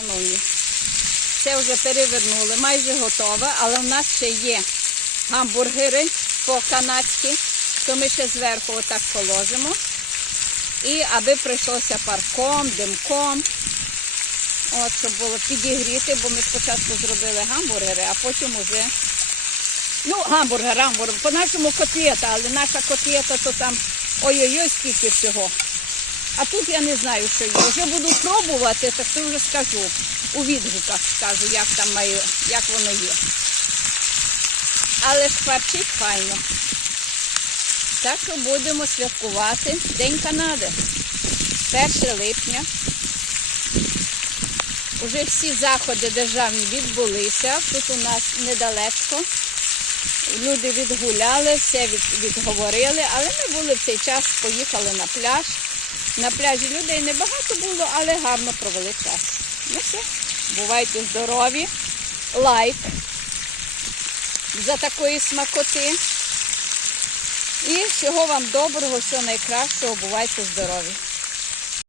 Шановні, це вже перевернули, майже готове, але в нас ще є гамбургери по-канадськи, то ми ще зверху отак положимо. І аби прийшлося парком, димком. От, щоб було підігріти, бо ми спочатку зробили гамбургери, а потім уже. Ну, гамбургер, гамбургер. По-нашому котлета, але наша котлета то там ой-ой-ой, скільки всього. А тут я не знаю, що є. Вже буду пробувати, так то вже скажу. У відгуках скажу, як там маю, як воно є. Але ж хварчить файно. Так що будемо святкувати День Канади. 1 липня. Уже всі заходи державні відбулися. Тут у нас недалеко. Люди відгуляли, все відговорили, але ми були в цей час, поїхали на пляж. На пляжі людей небагато було, але гарно провели час. Ну все, бувайте здорові. Лайк за такої смакоти. І всього вам доброго, всього найкращого, бувайте здорові.